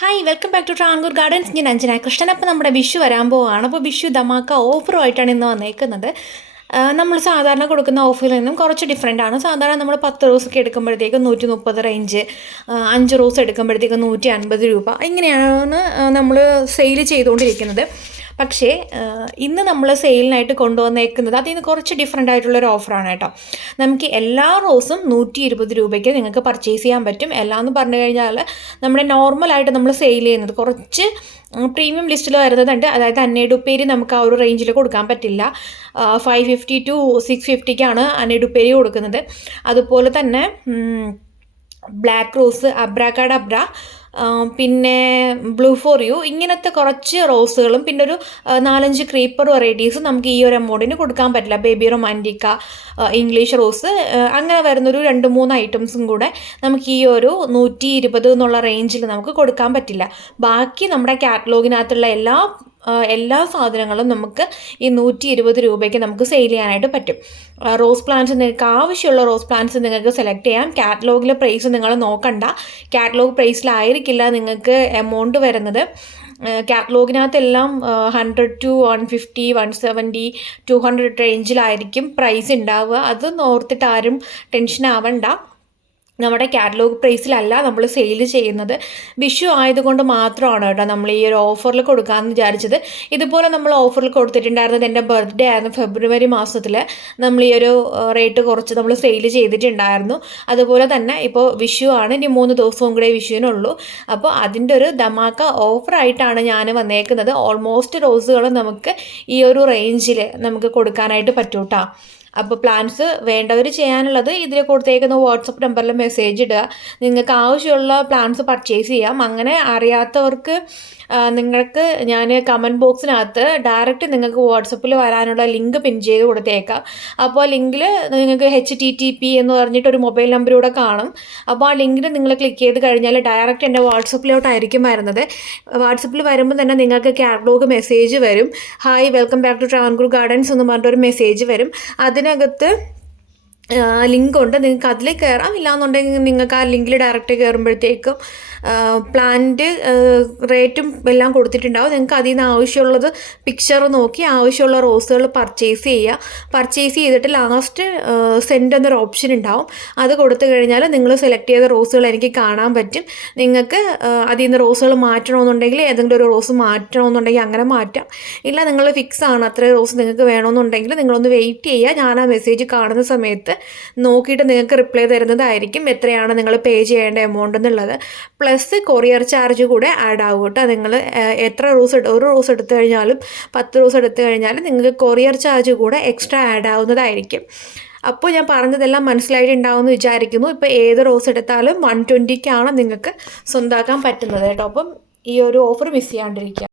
Hi welcome back to Travancore gardens. ഞാൻ അഞ്ജന കൃഷ്ണൻ. അപ്പോൾ നമ്മുടെ വിഷു വരാൻ പോവുകയാണ്. അപ്പോൾ വിഷു ധമാക്ക ഓഫറുമായിട്ടാണ് ഇന്ന് വന്നേക്കുന്നത്. നമ്മൾ സാധാരണ കൊടുക്കുന്ന ഓഫറിൽ നിന്നും കുറച്ച് ഡിഫറെൻ്റ് ആണ്. സാധാരണ നമ്മൾ 10 റോസൊക്കെ എടുക്കുമ്പോഴത്തേക്കും 130 റേഞ്ച്, 5 റോസ് എടുക്കുമ്പോഴത്തേക്കും 150 രൂപ ഇങ്ങനെയാണ് നമ്മൾ സെയിൽ ചെയ്തുകൊണ്ടിരിക്കുന്നത്. പക്ഷേ ഇന്ന് നമ്മൾ സെയിലിനായിട്ട് കൊണ്ടുവന്നേക്കുന്നത് അതിൽ നിന്ന് കുറച്ച് ഡിഫറെൻ്റ് ആയിട്ടുള്ളൊരു ഓഫറാണ് കേട്ടോ. നമുക്ക് എല്ലാ റോസും 120 രൂപയ്ക്ക് നിങ്ങൾക്ക് പർച്ചേസ് ചെയ്യാൻ പറ്റും. എല്ലാം എന്ന് പറഞ്ഞു കഴിഞ്ഞാൽ നമ്മുടെ നോർമലായിട്ട് നമ്മൾ സെയിൽ ചെയ്യുന്നത് കുറച്ച് പ്രീമിയം ലിസ്റ്റിൽ വരുന്നതുണ്ട്. അതായത് അന്നേടുപ്പേരി നമുക്ക് ആ ഒരു റേഞ്ചിൽ കൊടുക്കാൻ പറ്റില്ല. 550 to 650ക്കാണ് അന്നേടുപ്പേരി കൊടുക്കുന്നത്. അതുപോലെ തന്നെ ബ്ലാക്ക് റോസ്, അബ്രാക്കാഡബ്ര, പിന്നെ ബ്ലൂ ഫോർ യു, ഇങ്ങനത്തെ കുറച്ച് റോസുകളും പിന്നെ ഒരു 4-5 ക്രീപ്പർ വെറൈറ്റീസും നമുക്ക് ഈ ഒരു എമൗണ്ടിന് കൊടുക്കാൻ പറ്റില്ല. ബേബി റൊമാൻറ്റിക്ക, ഇംഗ്ലീഷ് റോസ്, അങ്ങനെ വരുന്നൊരു 2-3 ഐറ്റംസും കൂടെ നമുക്ക് ഈ ഒരു 120 എന്നുള്ള റേഞ്ചിൽ നമുക്ക് കൊടുക്കാൻ പറ്റില്ല. ബാക്കി നമ്മുടെ കാറ്റലോഗിനകത്തുള്ള എല്ലാ സാധനങ്ങളും നമുക്ക് ഈ 120 രൂപയ്ക്ക് നമുക്ക് സെയിൽ ചെയ്യാനായിട്ട് പറ്റും. റോസ് പ്ലാന്റ്സ് നിങ്ങൾക്ക് ആവശ്യമുള്ള റോസ് പ്ലാന്റ്സ് നിങ്ങൾക്ക് സെലക്ട് ചെയ്യാം. കാറ്റലോഗിലെ പ്രൈസ് നിങ്ങൾ നോക്കണ്ട. കാറ്റലോഗ് പ്രൈസിലായിരിക്കില്ല നിങ്ങൾക്ക് എമൗണ്ട് വരുന്നത്. കാറ്റലോഗിനകത്തെല്ലാം 100 to 150, 170, 200 റേഞ്ചിലായിരിക്കും പ്രൈസ് ഉണ്ടാവുക. അത് ഓർത്തിട്ട് ആരും ടെൻഷൻ ആവണ്ട. നമ്മുടെ കാറ്റലോഗ് പ്രൈസിലല്ല നമ്മൾ സെയിൽ ചെയ്യുന്നത്. വിഷു ആയതുകൊണ്ട് മാത്രമാണ് കേട്ടോ നമ്മൾ ഈ ഒരു ഓഫറിൽ കൊടുക്കാമെന്ന് വിചാരിച്ചത്. ഇതുപോലെ നമ്മൾ ഓഫറിൽ കൊടുത്തിട്ടുണ്ടായിരുന്നത് എൻ്റെ ബർത്ത്ഡേ ആയിരുന്നു. ഫെബ്രുവരി മാസത്തിൽ നമ്മൾ ഈ ഒരു റേറ്റ് കുറച്ച് നമ്മൾ സെയിൽ ചെയ്തിട്ടുണ്ടായിരുന്നു. അതുപോലെ തന്നെ ഇപ്പോൾ വിഷു ആണ്, ഇനി 3 ദിവസവും കൂടെ വിഷുവിനുള്ളൂ. അപ്പോൾ അതിൻ്റെ ഒരു ധമാക്ക ഓഫറായിട്ടാണ് ഞാൻ വന്നേക്കുന്നത്. ഓൾമോസ്റ്റ് റോസുകൾ നമുക്ക് ഈ ഒരു റേഞ്ചിൽ നമുക്ക് കൊടുക്കാനായിട്ട് പറ്റും കേട്ടോ. അപ്പോൾ പ്ലാൻസ് വേണ്ടവർ ചെയ്യാനുള്ളത് ഇതിൽ കൊടുത്തേക്കുന്ന വാട്സപ്പ് നമ്പറിൽ മെസ്സേജ് ഇടുക. നിങ്ങൾക്ക് ആവശ്യമുള്ള പ്ലാൻസ് പർച്ചേസ് ചെയ്യാം. അങ്ങനെ അറിയാത്തവർക്ക് നിങ്ങൾക്ക് ഞാൻ കമൻറ്റ് ബോക്സിനകത്ത് ഡയറക്റ്റ് നിങ്ങൾക്ക് വാട്സപ്പിൽ വരാനുള്ള ലിങ്ക് പിൻ ചെയ്ത് കൊടുത്തേക്കാം. അപ്പോൾ ലിങ്കിൽ നിങ്ങൾക്ക് HTTP എന്ന് പറഞ്ഞിട്ടൊരു മൊബൈൽ നമ്പറൂടെ കാണും. അപ്പോൾ ആ ലിങ്കിൽ നിങ്ങൾ ക്ലിക്ക് ചെയ്ത് കഴിഞ്ഞാൽ ഡയറക്റ്റ് എൻ്റെ വാട്സപ്പിലോട്ടായിരിക്കും വരുന്നത്. വാട്സപ്പിൽ വരുമ്പോൾ തന്നെ നിങ്ങൾക്ക് കാറ്റലോഗ് മെസ്സേജ് വരും. Hi welcome back to Travancore gardens എന്ന് പറഞ്ഞിട്ടൊരു മെസ്സേജ് വരും. അതിനകത്ത് ലിങ്ക് ഉണ്ട്, നിങ്ങൾക്ക് അതിൽ കയറാം. ഇല്ലാന്നുണ്ടെങ്കിൽ നിങ്ങൾക്ക് ആ ലിങ്കിൽ ഡയറക്റ്റ് കയറുമ്പോഴത്തേക്കും പ്ലാന്റ് റേറ്റും എല്ലാം കൊടുത്തിട്ടുണ്ടാവും. നിങ്ങൾക്ക് അതിൽ നിന്ന് ആവശ്യമുള്ളത് പിക്ചർ നോക്കി ആവശ്യമുള്ള റോസുകൾ പർച്ചേസ് ചെയ്യുക. പർച്ചേസ് ചെയ്തിട്ട് ലാസ്റ്റ് സെൻഡ് എന്നൊരു ഓപ്ഷൻ ഉണ്ടാവും. അത് കൊടുത്തു കഴിഞ്ഞാൽ നിങ്ങൾ സെലക്ട് ചെയ്ത റോസുകൾ എനിക്ക് കാണാൻ പറ്റും. നിങ്ങൾക്ക് അതിൽ നിന്ന് റോസുകൾ മാറ്റണമെന്നുണ്ടെങ്കിൽ ഏതെങ്കിലും ഒരു റോസ് മാറ്റണമെന്നുണ്ടെങ്കിൽ അങ്ങനെ മാറ്റാം. ഇല്ല നിങ്ങൾ ഫിക്സ് ആണ് അത്രയും റോസ് നിങ്ങൾക്ക് വേണമെന്നുണ്ടെങ്കിൽ നിങ്ങളൊന്ന് വെയിറ്റ് ചെയ്യുക. ഞാൻ ആ മെസ്സേജ് കാണുന്ന സമയത്ത് നോക്കിയിട്ട് നിങ്ങൾക്ക് റിപ്ലൈ തരുന്നതായിരിക്കും എത്രയാണ് നിങ്ങൾ പേ ചെയ്യേണ്ട എമൗണ്ട് എന്നുള്ളത്. പ്ലസ് കൊറിയർ ചാർജ് കൂടെ ആഡ് ആവും കേട്ടോ. നിങ്ങൾ എത്ര ഒരു റോസ് എടുത്തു കഴിഞ്ഞാലും 10 റോസ് എടുത്തു കഴിഞ്ഞാലും നിങ്ങൾക്ക് കൊറിയർ ചാർജ് കൂടെ എക്സ്ട്രാ ആഡ് ആവുന്നതായിരിക്കും. അപ്പോൾ ഞാൻ പറഞ്ഞതെല്ലാം മനസ്സിലായിട്ടുണ്ടാവുമെന്ന് വിചാരിക്കുന്നു. ഇപ്പോൾ ഏത് റോസ് എടുത്താലും 120ക്കാണ് നിങ്ങൾക്ക് സ്വന്തമാക്കാൻ പറ്റുന്നത് കേട്ടോ. അപ്പം ഈ ഒരു ഓഫർ മിസ് ചെയ്യാണ്ടിരിക്കുക.